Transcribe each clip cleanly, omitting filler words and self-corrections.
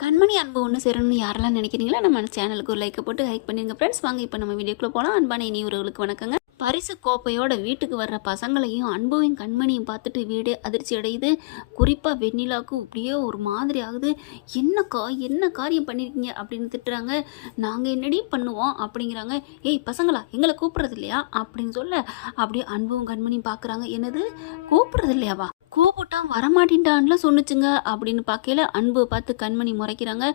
கண்மணி அன்பு ஒன்று சேரணும்னு யாரெல்லாம் நினைக்கிறீங்களோ நம்ம சேனலுக்கு ஒரு லைக்கை போட்டு ஹைக் பண்ணிருங்க ஃப்ரெண்ட்ஸ். வாங்க இப்போ நம்ம வீடியோக்குள்ளே போகலாம். அன்பான இனியவர்களுக்கு வணக்கங்க. பரிசு கோப்பையோட வீட்டுக்கு வர்ற பசங்களையும் அன்பையும் கண்மணியும் பார்த்துட்டு வீடே அதிர்ச்சி அடையுது. குறிப்பாக வெண்ணிலாவுக்கு இப்படியே ஒரு மாதிரி ஆகுது. என்ன காரியம் பண்ணியிருக்கீங்க அப்படின்னு திட்டுறாங்க. நாங்கள் என்னடி பண்ணுவோம் அப்படிங்கிறாங்க. ஏய் பசங்களா, எங்களை கூப்பிட்றது இல்லையா அப்படின்னு சொல்ல அப்படியே அன்பும் கண்மணியும் பார்க்குறாங்க. என்னது கூப்பிட்றது இல்லையாவா? கூப்பிட்டா வரமாட்டேன்டான்ல சொன்னுச்சுங்க அப்படின்னு பார்க்கல அன்பு பார்த்து கண்மணி முறைக்கிறாங்க.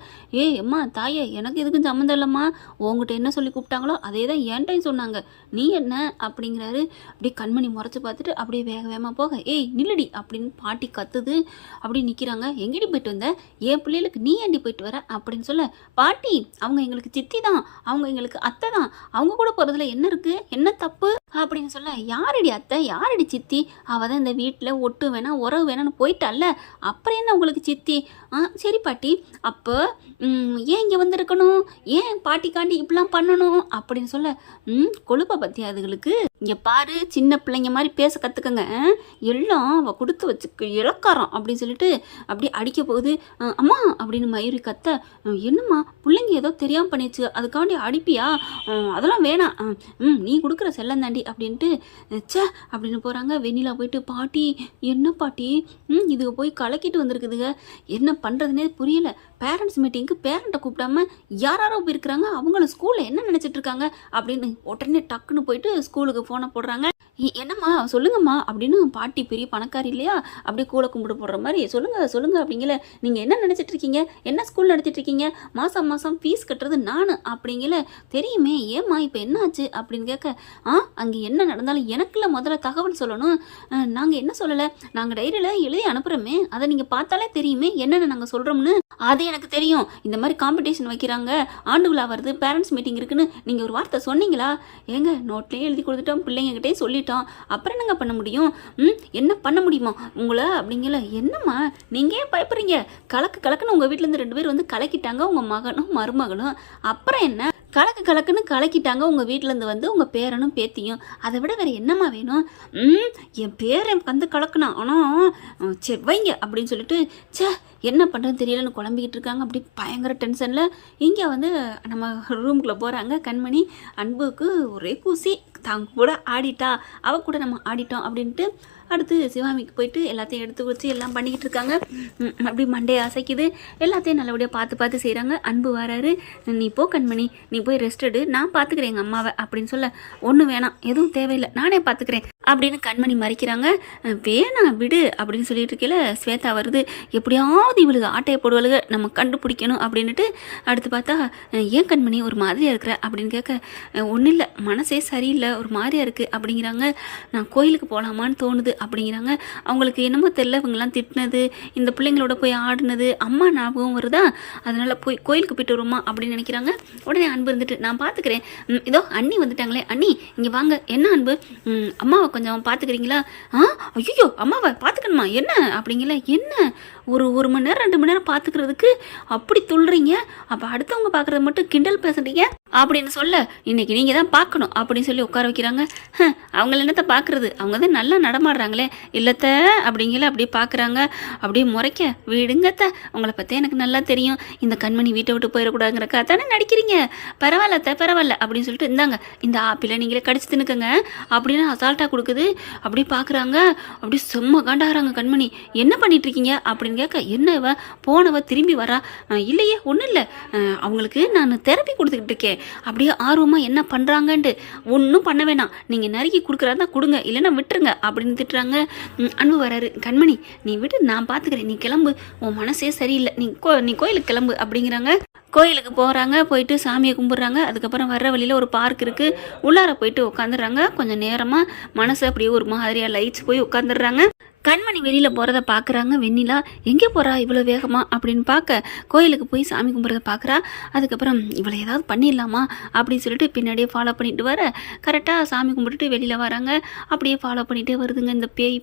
ஏய் அம்மா தாயே, எனக்கு எதுக்கும் சம்மந்தம் இல்லைம்மா. உங்ககிட்ட என்ன சொல்லி கூப்பிட்டாங்களோ அதே தான் என்கிட்டையும் சொன்னாங்க. நீ என்ன அப்படிங்கிறாரு. அப்படியே கண்மணி முறைச்சி பார்த்துட்டு அப்படியே வேக வேகமாக போக, ஏய் நில்லடி அப்படின்னு பாட்டி கத்துது. அப்படி நிற்கிறாங்க. எங்கடி போயிட்டு வந்த? என் பிள்ளைகளுக்கு நீ ஏண்டி போயிட்டு வர அப்படின்னு சொல்ல, பாட்டி அவங்க எங்களுக்கு சித்தி தான், அவங்க எங்களுக்கு அத்தை தான், அவங்க கூட போகிறதுல என்ன இருக்குது, என்ன தப்பு அப்படின்னு சொல்ல, யாரடி அத்தை யாரடி சித்தி, அவள் தான் இந்த வீட்டில் ஒட்டு வேணா உறவு வேணான்னு போயிட்டால, அப்புறம் என்ன உங்களுக்கு சித்தி? சரி பாட்டி, அப்போ ஏன் இங்கே வந்திருக்கணும், ஏன் பாட்டிக்காண்டி இப்படிலாம் பண்ணணும் அப்படின்னு சொல்ல, கொழுப்பை பற்றி அதுகளுக்கு இங்கே பாரு, சின்ன பிள்ளைங்க மாதிரி பேச கற்றுக்கங்க, எல்லாம் அவள் கொடுத்து வச்சுக்க இலக்காரம் அப்படின்னு சொல்லிட்டு அப்படியே அடிக்க போகுது. அம்மா அப்படின்னு மயூரி கத்த, என்னம்மா பிள்ளைங்க ஏதோ தெரியாமல் பண்ணிச்சு அதுக்காண்டி அடிப்பியா, அதெல்லாம் வேணாம், நீ கொடுக்குற செல்லம் தாண்டி அப்படின்ட்டு சே அப்படின்னு போகிறாங்க. வெண்ணிலா போயிட்டு, பாட்டி என்ன பாட்டி, இதுக போய் கலக்கிட்டு வந்திருக்குதுங்க, என்ன பண்ணுறதுனே புரியல. பேரண்ட்ஸ் மீட்டிங்க்கு பேரண்ட்டை கூப்பிடாம யாரோ போயிருக்கிறாங்க, அவங்கள ஸ்கூலில் என்ன நினச்சிட்டு இருக்காங்க அப்படின்னு உடனே டக்குன்னு போயிட்டு ஸ்கூலுக்கு ஃபோனை போடுறாங்க. என்னம்மா சொல்லுங்கம்மா அப்படின்னு பாட்டி பெரிய பணக்காரி இல்லையா, அப்படியே கூட கும்பிட்டு போடுற மாதிரி, சொல்லுங்க அப்படிங்கல, நீங்கள் என்ன நினச்சிட்டு இருக்கீங்க, என்ன ஸ்கூல் நடத்திட்டு இருக்கீங்க, மாதம் ஃபீஸ் கட்டுறது நான் அப்படிங்கல, தெரியுமே, ஏம்மா இப்போ என்ன ஆச்சு அப்படின்னு கேட்க, அங்கே என்ன நடந்தாலும் எனக்குள்ள முதல்ல தகவல் சொல்லணும், நாங்கள் என்ன சொல்லலை, நாங்கள் டைரியில் எழுதி அனுப்புகிறோமே, அதை நீங்கள் பார்த்தாலே தெரியுமே என்னென்ன நாங்கள் சொல்கிறோம்னு. அது எனக்கு தெரியும், இந்த மாதிரி காம்படிஷன் வைக்கிறாங்க, ஆண்டு விழா வருது, பேரண்ட்ஸ் மீட்டிங் இருக்குன்னு நீங்கள் ஒரு வார்த்தை சொன்னீங்களா? ஏங்க நோட்லேயே எழுதி கொடுத்துட்டோம், பிள்ளைங்ககிட்டே சொல்லிட்டோம், அப்புறம் என்னங்க பண்ண முடியும், என்ன பண்ண முடியுமா உங்களை அப்படிங்கல. என்னம்மா நீங்கள் ஏன் பயப்படுறீங்க, கலக்குன்னு உங்கள் வீட்டிலேருந்து 2 பேர் வந்து கலக்கிட்டாங்க, உங்கள் மகனும் மருமகளும், அப்புறம் என்ன கலக்குன்னு கலக்கிட்டாங்க உங்கள் வீட்டிலேருந்து வந்து உங்கள் பேரனும் பேத்தியும், அதை விட வேறு என்னம்மா வேணும், என் பேரன் வந்து கலக்குனா, ஆனால் சரி வைங்க அப்படின்னு சொல்லிட்டு என்ன பண்ணுறதுன்னு தெரியலன்னு குழம்பிக்கிட்டு இருக்காங்க. அப்படி பயங்கர டென்ஷனில் இங்கே வந்து நம்ம ரூம்குள்ளே போகிறாங்க. கண்மணி அன்புக்கு ஒரே கூசி, தாங்க கூட ஆடிட்டா, அவள் கூட நம்ம ஆடிட்டோம் அப்படின்ட்டு அடுத்து சிவாமிக்கு போயிட்டு எல்லாத்தையும் எடுத்து வச்சு எல்லாம் பண்ணிக்கிட்டு இருக்காங்க. அப்படி மண்டையை அசைக்குது, எல்லாத்தையும் நல்லபடியாக பார்த்து செய்கிறாங்க. அன்பு வராரு. நீ போ கண்மணி, நீ போய் ரெஸ்ட் எடு, நான் பார்த்துக்கிறேன் எங்கள் அம்மாவை அப்படின்னு சொல்ல, ஒன்றும் வேணாம், எதுவும் தேவையில்லை, நானே பார்த்துக்கிறேன் அப்படின்னு கண்மணி மறைக்கிறாங்க. வேணாம் விடு அப்படின்னு சொல்லிட்டு இருக்கல, ஸ்வேதா வருது. எப்படியாவது இவளுக்கு ஆட்டையை போடுவளுக நம்ம கண்டுபிடிக்கணும் அப்படின்ட்டு அடுத்து பார்த்தா, ஏன் கண்மணி ஒரு மாதிரியாக இருக்கிற அப்படின்னு கேட்க, ஒன்றும் இல்லை, மனசே சரியில்லை, ஒரு மாதிரியாக இருக்குது அப்படிங்கிறாங்க. நான் கோயிலுக்கு போகலாமான்னு தோணுது அப்படிங்கிறாங்க. அவங்களுக்கு என்னமோ தெரியல, இவங்கெல்லாம் திட்டினது, இந்த பிள்ளைங்களோட போய் ஆடினது, அம்மா ஞாபகம் வருதா, அதனால் போய் கோயிலுக்கு போயிட்டு வருமா அப்படின்னு நினைக்கிறாங்க. உடனே அன்பு இருந்துட்டு, நான் பார்த்துக்கிறேன், இதோ அண்ணி வந்துட்டாங்களே, அண்ணி இங்கே வாங்க, என்ன அன்பு, அம்மாவை கொஞ்சம் பார்த்துக்கிறீங்களா? ஐயோ அம்மாவை பார்த்துக்கணுமா என்ன அப்படிங்களா? என்ன ஒரு மணி நேரம் 2 மணி நேரம் பார்த்துக்கிறதுக்கு அப்படி துள்ளுறீங்க, அப்போ அடுத்தவங்க பார்க்குறத மட்டும் கிண்டல் பேசுறீங்க அப்படின்னு சொல்ல, இன்னைக்கு நீங்கள் தான் பார்க்கணும் அப்படின்னு சொல்லி உட்கார வைக்கிறாங்க. அவங்கள என்னத்தை பார்க்குறது, அவங்க தான் நல்லா நடமாடுறாங்களே இல்லத்த அப்படிங்கல. அப்படியே பார்க்குறாங்க, அப்படியே முறைக்க, விடுங்கத்த, உங்களை பற்றி எனக்கு நல்லா தெரியும், இந்த கண்மணி வீட்டை விட்டு போயிடக்கூடாதுங்கிறக்கா தானே நடிக்கிறீங்க, பரவாயில்ல அப்படின்னு சொல்லிட்டு, இந்தாங்க இந்த ஆப்பிளை நீங்களே கடிச்சு தின்னுக்கங்க அப்படின்னு அசால்ட்டாக கொடுக்குது. அப்படியே பார்க்குறாங்க, அப்படியே செம்ம காண்டாகிறாங்க. கண்மணி என்ன பண்ணிட்டு இருக்கீங்க அப்படின்னு கேட்க, என்ன இவ போனவ திரும்பி வரா, இல்லையே ஒன்றும் இல்லை, அவங்களுக்கு நான் தெரப்பி கொடுத்துக்கிட்டு இருக்கேன், அப்படியே ஆர்வமாக என்ன பண்ணுறாங்கன்ட்டு, ஒன்றும் பண்ண வேணாம், நீங்கள் நறுக்கி கொடுக்குறாருந்தா கொடுங்க, இல்லைன்னா விட்டுருங்க அப்படின்னு திட்டுறாங்க. அன்பு வராரு. கண்மணி நீ விட்டு, நான் பார்த்துக்கிறேன், நீ கிளம்பு, உன் மனசே சரியில்லை, நீ கோயிலுக்கு கிளம்பு அப்படிங்கிறாங்க. கோயிலுக்கு போகிறாங்க, போயிட்டு சாமியை கும்பிட்றாங்க. அதுக்கப்புறம் வர்ற வழியில் ஒரு பார்க் இருக்குது, உள்ளார போயிட்டு உட்காந்துடுறாங்க. கொஞ்சம் நேரமாக மனசு அப்படியே ஒரு மாதிரியாக லைட்ஸ் போய் உட்காந்துடுறாங்க. கண்மணி வெளியில் போகிறத பார்க்குறாங்க. வெண்ணிலா எங்கே போகிறா இவ்வளோ வேகமாக அப்படின்னு பார்க்க, கோயிலுக்கு போய் சாமி கும்பிட்றத பார்க்குறா. அதுக்கப்புறம் இவளை ஏதாவது பண்ணிடலாமா அப்படின்னு சொல்லிட்டு பின்னாடியே ஃபாலோ பண்ணிட்டு வர, கரெக்டாக சாமி கும்பிட்டுட்டு வெளியில் வராங்க. அப்படியே ஃபாலோ பண்ணிகிட்டே வருதுங்க இந்த பேய்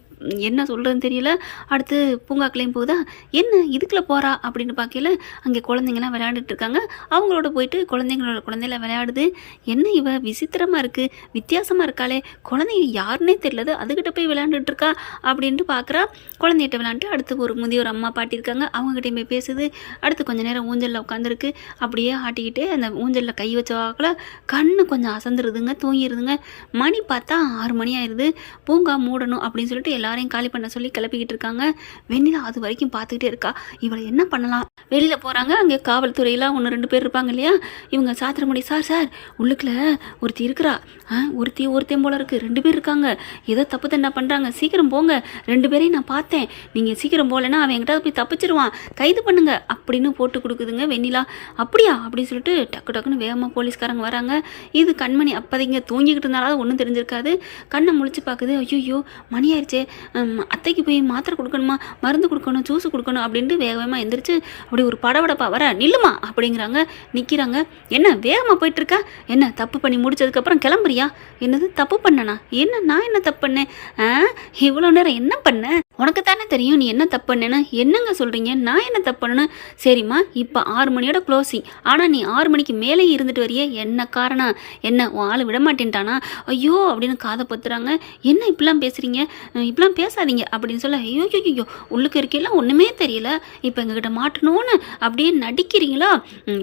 என்ன சொல்கிறதுன்னு தெரியல. அடுத்து பூங்காக்களையும் போகுதா, என்ன இதுக்குள்ளே போகிறா அப்படின்னு பார்க்கல அங்கே குழந்தைங்களாம் விளையாண்டுட்டு இருக்காங்க. அவங்களோட போயிட்டு குழந்தைங்கள விளையாடுது. என்ன இவ விசித்திரமாக இருக்குது, வித்தியாசமாக இருக்காளே, குழந்தைங்க யாருன்னே தெரியலது, அதுக்கிட்ட போய் விளையாண்டுட்டு இருக்கா அப்படின்ட்டு பார்க்குறா. குழந்தைகிட்ட விளையாண்டு அடுத்து ஒரு முதியோர் அம்மா பாட்டி இருக்காங்க, அவங்ககிட்டயும் போய் பேசுது. அடுத்து கொஞ்சம் நேரம் ஊஞ்சலில் உட்காந்துருக்கு. அப்படியே ஆட்டிக்கிட்டே அந்த ஊஞ்சலில் கை வச்ச வாக்கில் கண்ணு கொஞ்சம் அசந்துருதுங்க, தூங்கிடுதுங்க. மணி பார்த்தா 6 மணி ஆயிடுது. பூங்கா மூடணும் அப்படின்னு சொல்லிட்டு எல்லாரையும் காலி பண்ண சொல்லி கிளப்பிக்கிட்டு இருக்காங்க. வெண்ணிலா அது வரைக்கும் பார்த்துக்கிட்டே இருக்கா. இவளை என்ன பண்ணலாம்? வெளியில் போகிறாங்க. அங்கே காவல்துறையெல்லாம் 1-2 பேர் இருப்பாங்க இல்லையா, இவங்க சாத்திர முடி, சார் உள்ளுக்குள்ள ஒருத்தி இருக்கிறா, ஒருத்தையும் போல இருக்குது, 2 பேர் இருக்காங்க, ஏதோ தப்பு தண்டா பண்ணுறாங்க, சீக்கிரம் போங்க, 2 பேரையும் நான் பார்த்தேன், நீங்கள் சீக்கிரம் போகலன்னா அவன் என்கிட்ட போய் தப்பிச்சிருவான், கைது பண்ணுங்க அப்படின்னு போட்டு கொடுக்குதுங்க வெண்ணிலா. அப்படியா அப்படின்னு சொல்லிட்டு டக்குன்னு வேகமாக போலீஸ்காரங்க வராங்க. இது கண்மணி அப்போதைங்க தூங்கிக்கிட்டு இருந்தாலும் ஒன்றும் தெரிஞ்சிருக்காது. கண்ணை முழிச்சு பார்க்குது. ஐயோ மணி ஆயிடுச்சே, அத்தைக்கு போய் மாத்திரை கொடுக்கணுமா, மருந்து கொடுக்கணும், ஜூஸ் கொடுக்கணும் அப்படின்ட்டு வேகமாக எந்திரிச்சு அப்படி ஒரு படபடப்பா வர, நில்லுமா அப்படிங்கிறாங்க. நிற்கிறாங்க. என்ன வேகமாக போயிட்டுருக்கா, என்ன தப்பு பண்ணி முடிச்சதுக்கப்புறம் கிளம்புறியா? என்னது தப்பு பண்ணனா? என்ன நான் என்ன தப்பு பண்ணேன்? இவ்வளோ நேரம் என்ன பண்ணேன்? உனக்கு தானே தெரியும் நீ என்ன தப்பு பண்ணேன்னு. என்னங்க சொல்கிறீங்க, நான் என்ன தப்பு பண்ணேன்னு? சரிம்மா, இப்போ 6 மணியோட க்ளோசிங், ஆனால் நீ 6 மணிக்கு மேலே இருந்துட்டு வரையே, என்ன காரணம்? என்ன உன் ஆள் விட மாட்டேன்ட்டானா? ஐயோ அப்படின்னு காதை பத்துறாங்க. என்ன இப்படிலாம் பேசுகிறீங்க, இப்படிலாம் பேசாதீங்க அப்படின்னு சொல்ல, ஐயோ உள்ளுக்கு இருக்கையெல்லாம் ஒன்றுமே தெரியல, இப்போ எங்ககிட்ட மாட்டணும்னு அப்படியே நடிக்கிறீங்களா?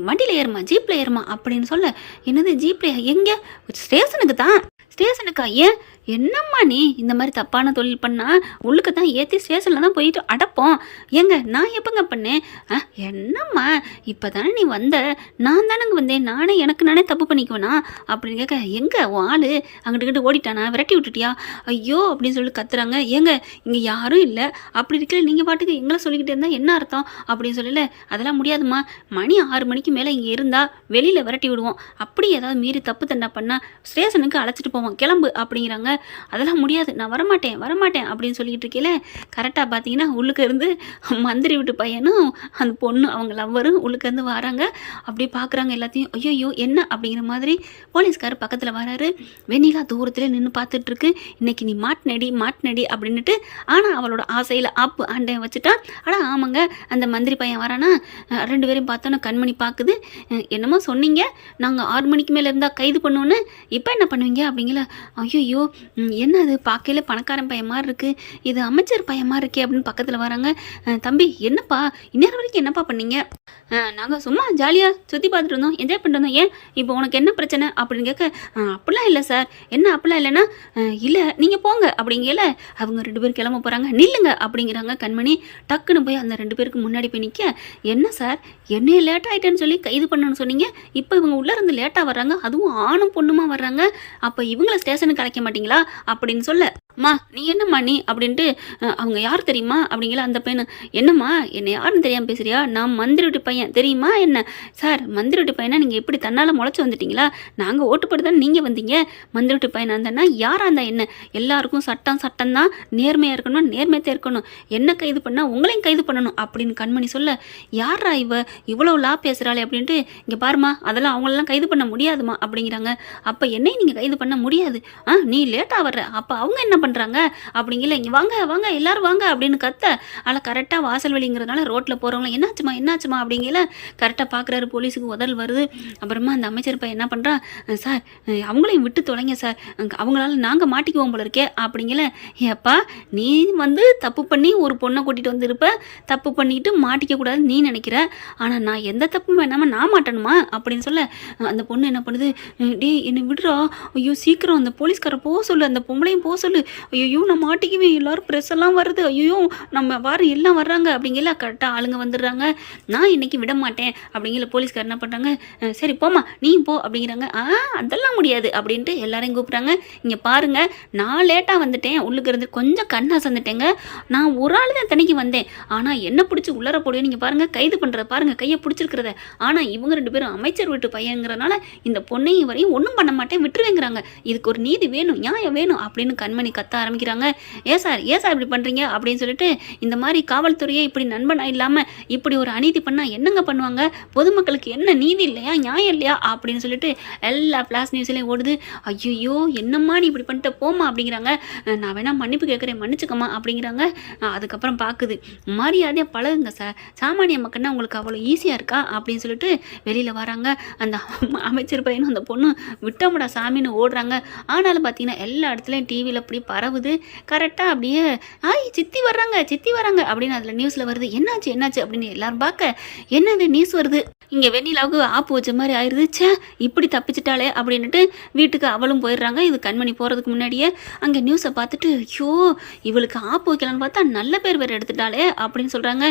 வண்டியில் ஏறுமா, ஜீப்பில் ஏறுமா அப்படின்னு சொல்ல, என்னது ஜீப்பில் எங்கே? ஸ்டேஷனுக்கு தான். ஸ்டேஷனுக்கா? ஏன்? என்னம்மா நீ இந்த மாதிரி தப்பான தொழில் பண்ணால் உள்ளுக்கு தான் ஏற்றி ஸ்டேஷனில் தான் போயிட்டு அடப்போம். ஏங்க நான் எப்போங்க பண்ணேன்? என்னம்மா இப்போ தானே நீ வந்த, நான் தானேங்க வந்தேன், நானே தப்பு பண்ணிக்குவேனா அப்படின்னு கேட்க, எங்கே உன் ஆள் அங்கிட்டு ஓடிட்டானா, விரட்டி விட்டுட்டியா? ஐயோ அப்படின்னு சொல்லி கத்துறாங்க. ஏங்க இங்கே யாரும் இல்லை, அப்படி இருக்கல நீங்கள் பாட்டுக்கு எங்களை சொல்லிக்கிட்டே இருந்தால் என்ன அர்த்தம் அப்படின்னு சொல்லல. அதெல்லாம் முடியாதுமா, மணி 6 மணிக்கு மேலே இங்கே இருந்தால் வெளியில் விரட்டி விடுவோம், அப்படி ஏதாவது மீறி தப்பு தண்டா பண்ணால் ஸ்டேஷனுக்கு அழைச்சிட்டு போவோம், கிளம்பு அப்படிங்கிறாங்க. அதெல்லாம் முடியாது, நான் வரமாட்டேன் அப்படின்னு சொல்லிக்கிட்டு இருக்கேல, கரெக்டாக பார்த்தீங்கன்னா உள்ளுக்கு இருந்து மந்திரி வீட்டு பையனும் அந்த பொண்ணு அவங்க லவ்வரும் உள்ளுக்கு இருந்து வராங்க. அப்படி பார்க்குறாங்க எல்லாத்தையும். ஐயோ என்ன அப்படிங்கிற மாதிரி போலீஸ்காரர் பக்கத்தில் வராரு. வெண்ணிலா தூரத்தில் நின்று பார்த்துட்டு இருக்கு. இன்னைக்கு நீ மாட்டினடி அப்படின்னுட்டு. ஆனால் அவளோட ஆசையில் ஆப்பு ஆண்டையை வச்சுட்டா. ஆனால் ஆமாங்க, அந்த மந்திரி பையன் வரானா, 2 பேரையும் பார்த்தோன்னா கண்மணி பார்க்குது. என்னமோ சொன்னீங்க, நாங்கள் 6 மணிக்கு மேலே இருந்தால் கைது பண்ணுவோன்னு, இப்போ என்ன பண்ணுவீங்க அப்படிங்கிற. ஐயோ என்ன அது பார்க்கல பணக்காரன் பையன் மாதிரி இருக்குது, இது அமைச்சர் பையன் மாதிரி இருக்கே அப்படின்னு பக்கத்தில் வராங்க. தம்பி என்னப்பா இந்நேரம் வரைக்கும் என்னப்பா பண்ணீங்க? நாங்கள் சும்மா ஜாலியாக சுற்றி பார்த்துட்டு இருந்தோம், என்ஜாய் பண்ணிட்டு இருந்தோம். ஏன் இப்போ உனக்கு என்ன பிரச்சனை அப்படின்னு கேட்க, அப்படிலாம் இல்லை சார். என்ன அப்படிலாம் இல்லைன்னா? இல்லை நீங்கள் போங்க அப்படிங்கல. அவங்க 2 பேரும் கிளம்ப போகிறாங்க. நில்லுங்க அப்படிங்கிறாங்க கண்மணி. டக்குன்னு போய் அந்த 2 பேருக்கு முன்னாடி போய் நிற்க, என்ன சார் என்னைய லேட் ஆகிட்டேன்னு சொல்லி கைது பண்ணணும்னு சொன்னீங்க, இப்போ இவங்க உள்ளே இருந்து லேட்டாக வர்றாங்க, அதுவும் ஆணும் பொண்ணுமா வர்றாங்க, அப்போ இவங்கள ஸ்டேஷனுக்கு அழைக்க மாட்டீங்களா அப்படின்னு சொல்ல, அம்மா நீ என்னம்மா நீ அப்படின்ட்டு, அவங்க யார் தெரியுமா அப்படிங்கிற அந்த பையன். என்னம்மா என்ன யாருன்னு தெரியாமல் பேசுறியா? நான் மந்திரி வீட்டு பையன் தெரியுமா என்ன? சார் மந்திரி வீட்டு பையனா நீங்கள் எப்படி தன்னால் முளைச்சி வந்துட்டீங்களா? நாங்கள் ஓட்டுப்பட்டு தான் நீங்கள் வந்தீங்க. மந்திரி வீட்டு பையனாக இருந்தேன்னா யாராக இருந்தா என்ன? எல்லாருக்கும் சட்டம் தான், நேர்மையாக இருக்கணும், நேர்மையாக இருக்கணும், என்ன கைது பண்ணால் உங்களையும் கைது பண்ணணும் அப்படின்னு கண்மணி சொல்ல, யாரா இவ்வளோ லா பேசுகிறாளே அப்படின்ட்டு, இங்கே பாருமா அதெல்லாம் அவங்களெல்லாம் கைது பண்ண முடியாதுமா அப்படிங்கிறாங்க. அப்போ என்னையும் நீங்கள் கைது பண்ண முடியாது, நீ லேட்டாக வர்ற, அப்போ அவங்க என்ன பண்ணுறாங்க அப்படிங்கல. இங்கே வாங்க எல்லாரும் வாங்க அப்படின்னு கத்த. அதில் கரெக்டாக வாசல் வெளிங்கிறதுனால ரோட்டில் போகிறவங்க என்னாச்சுமா அப்படிங்கல. கரெக்டாக பார்க்குறாரு, போலீஸுக்கு உதல் வருது. அப்புறமா அந்த அமைச்சர் பையன் என்ன பண்ணுறான், சார் அவங்களையும் விட்டு தொலைங்க சார், அவங்களால நாங்கள் மாட்டிக்குவோம் போல இருக்கே அப்படிங்கல. ஏப்பா நீ தப்பு பண்ணி ஒரு பொண்ணை கூட்டிகிட்டு வந்துருப்ப, தப்பு பண்ணிட்டு மாட்டிக்க கூடாதுன்னு நீ நினைக்கிற, ஆனால் நான் எந்த தப்பும் வேணாமல் நான் மாட்டணுமா அப்படின்னு சொல்ல, அந்த பொண்ணு என்ன பண்ணுது, டே என்னை விடுறா, ஐயோ சீக்கிரம் அந்த போலீஸ்காரை போக சொல்லு, அந்த பொம்பளையும் போக சொல்லு, ஐயோ நான் மாட்டிக்குவேன், எல்லாரும் ப்ரெஸ் எல்லாம் வருது, ஐயோ நம்ம எல்லாம் வர்றாங்க அப்படிங்கல. கரெக்டாக ஆளுங்க வந்துடுறாங்க. நான் இன்னைக்கு விட மாட்டேன் அப்படிங்கிற. போலீஸ்கார் என்ன பண்ணுறாங்க, சரி போமா நீ போ அப்படிங்கிறாங்க. அதெல்லாம் முடியாது அப்படின்ட்டு எல்லாரையும் கூப்பிட்றாங்க. இங்கே பாருங்க, நான் லேட்டாக வந்துட்டேன், உள்ளுக்கு இருந்து கொஞ்சம் கண்ணா சந்துட்டேங்க, நான் ஒரு ஆள் தான் தனிக்கு வந்தேன், ஆனால் என்ன பிடிச்சி உள்ளர போடுவேன், நீங்கள் பாருங்கள் கைது பண்ணுறத பாருங்கள், கையை பிடிச்சிருக்கிறத. ஆனால் இவங்க 2 பேரும் அமைச்சர் வீட்டு பையங்கிறனால இந்த பொண்ணையும் வரையும் ஒன்றும் பண்ண மாட்டேன் விட்டுருவேங்கிறாங்க. இதுக்கு ஒரு நீதி வேணும், நியாயம் வேணும் அப்படின்னு கண்மணி கத்த ஆரம்பிக்கிறாங்க. ஏன் சார் இப்படி பண்ணுறீங்க அப்படின்னு சொல்லிட்டு, இந்த மாதிரி காவல்துறையே இப்படி நண்பனாக இல்லாமல் இப்படி ஒரு அநீதி பண்ணால் என்னங்க பண்ணுவாங்க? பொதுமக்களுக்கு என்ன நீதி இல்லையா, நியாயம் இல்லையா அப்படின்னு சொல்லிட்டு எல்லா ஃப்ளாஷ் நியூஸ்லேயும் ஓடுது. ஐயோ என்னம்மா நீ இப்படி பண்ணிட்ட, போமா அப்படிங்கிறாங்க. நான் வேணா மன்னிப்பு கேட்குறேன், மன்னிச்சுக்கம்மா அப்படிங்கிறாங்க. அதுக்கப்புறம் பார்க்குது, மரியாதையாக பழகுங்க சார், சாமானிய மக்கள்னா உங்களுக்கு அவ்வளோ ஈஸியாக இருக்கா அப்படின்னு சொல்லிட்டு வெளியில் வராங்க. அந்த அமைச்சர் பையனும் அந்த பொண்ணு விட்டமுடா சாமின்னு ஓடுறாங்க. ஆனாலும் பார்த்தீங்கன்னா எல்லா இடத்துலையும் டிவியில் அப்படி பரவுது. கரெக்டாக அப்படியே சித்தி வர்றாங்க அப்படின்னு அதில் நியூஸில் வருது. என்னாச்சு அப்படின்னு எல்லாரும் பார்க்க, என்னது நியூஸ் வருது, இங்கே வெண்ணிலாவுக்கு ஆப்பு வச்ச மாதிரி ஆயிடுது. இப்படி தப்பிச்சிட்டாலே அப்படின்ட்டு வீட்டுக்கு அவளும் போயிடுறாங்க. இது கண்மணி போகிறதுக்கு முன்னாடியே அங்கே நியூஸை பார்த்துட்டு, ஐயோ இவளுக்கு ஆப்பு வைக்கலான்னு பார்த்தா நல்ல பேர் வேறு எடுத்துட்டாலே அப்படின்னு சொல்கிறாங்க.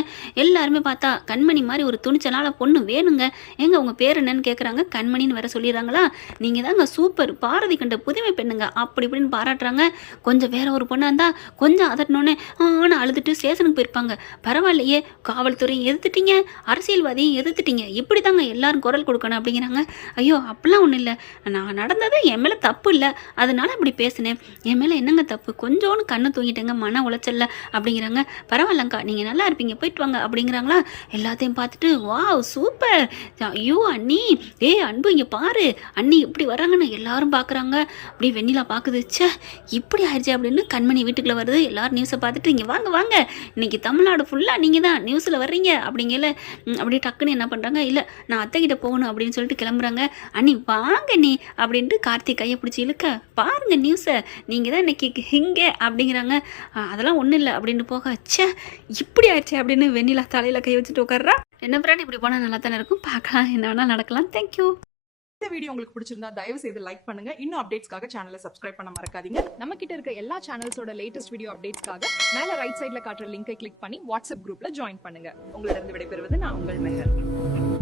எல்லாருமே பார்த்தா கண்மணி மாதிரி ஒரு துணிச்சலான பொண்ணு வேணுங்க, எங்க உங்கள் பேர் என்னன்னு கேட்குறாங்க. கண்மணின்னு வேற சொல்லிடுறாங்களா. நீங்கள் தாங்க சூப்பர், பாரதி கண்ட புதுமை பெண்ணுங்க அப்படி இப்படின்னு பாராட்டுறாங்க. கொஞ்சம் வேற ஒரு பொண்ணாக இருந்தால் கொஞ்சம் அதட்டினோன்னே ஆனால் அழுதுட்டு ஸ்டேஷனுக்கு போயிருப்பாங்க. பரவாயில்லையே, காவல்துறையும் எதிர்த்துட்டீங்க, அரசியல்வாதியும் எதிர்த்துட்டீங்க, இப்படி தாங்க எல்லாரும் குரல் கொடுக்கணும் அப்படிங்கிறாங்க. ஐயோ அப்படிலாம் ஒன்றும் இல்லை, நான் நடந்தது என் மேலே தப்பு இல்லை, அதனால இப்படி பேசினேன், என் மேலே என்னங்க தப்பு, கொஞ்சோன்னு கண்ணு தூங்கிட்டேங்க மன உளைச்சல்ல அப்படிங்கிறாங்க. பரவாயில்லங்க்கா நீங்கள் நல்லா இருப்பீங்க, போயிட்டு வாங்க அப்படிங்கிறாங்களா. எல்லாத்தையும் பார்த்துட்டு வாவ் சூப்பர், ஐயோ அண்ணி, அன்பு இங்கே பாரு அண்ணி இப்படி வர்றாங்கன்னு எல்லாரும் பார்க்குறாங்க. அப்படி வெண்ணிலா பார்க்குது, இப்படி ஆயிடுச்சு அப்படின்னு கண்மணி வீட்டுக்குள்ளே வருது. எல்லாரும் நியூஸை பார்த்துட்டு இங்கே வாங்க இன்னைக்கு தமிழ்நாடு ஃபுல்லாக நீங்கள் தான் நியூஸில் வர்றீங்க அப்படிங்கல. அப்படியே டக்குன்னு என்ன பண்ணுறாங்க, இல்லை நான் அத்தைக்கிட்ட போகணும் அப்படின்னு சொல்லிட்டு கிளம்புறாங்க. அண்ணி வாங்க நீ அப்படின்ட்டு கார்த்திக் கையை பிடிச்சி இழுக்க, பாருங்க நியூஸை, நீங்கள் தான் இன்னைக்கு இங்கே அப்படிங்கிறாங்க. அதெல்லாம் ஒன்றும் இல்லை அப்படின்னு போக, இப்படி ஆயிடுச்சு அப்படின்னு வெண்ணிலா தலையில் கை வச்சுட்டு உட்கார்றா. என்ன ஃப்ரெண்ட் இப்படி போனால் நல்லா தானே இருக்கும், பார்க்கலாம் என்ன வேணால் நடக்கலாம். தேங்க்யூ. இந்த வீடியோ உங்களுக்கு பிடிச்சிருந்தா தயவு செய்து லைக் பண்ணுங்க. இன்னும் அப்டேட்ஸ்க்காக சேனலை சப்ஸ்கிரைப் பண்ண மறக்காதீங்க. நம்ம கிட்ட இருக்க எல்லா சேனல்ஸோட லேட்டஸ்ட் வீடியோ அப்டேட்ஸ்க்காக மேல ரைட் சைடுல காட்டுற லிங்கை கிளிக் பண்ணி வாட்ஸ்அப் குரூப்ல ஜாயின் பண்ணுங்க. உங்களிடம் விடைபெறுவது நான் உங்கள் மெஹர்.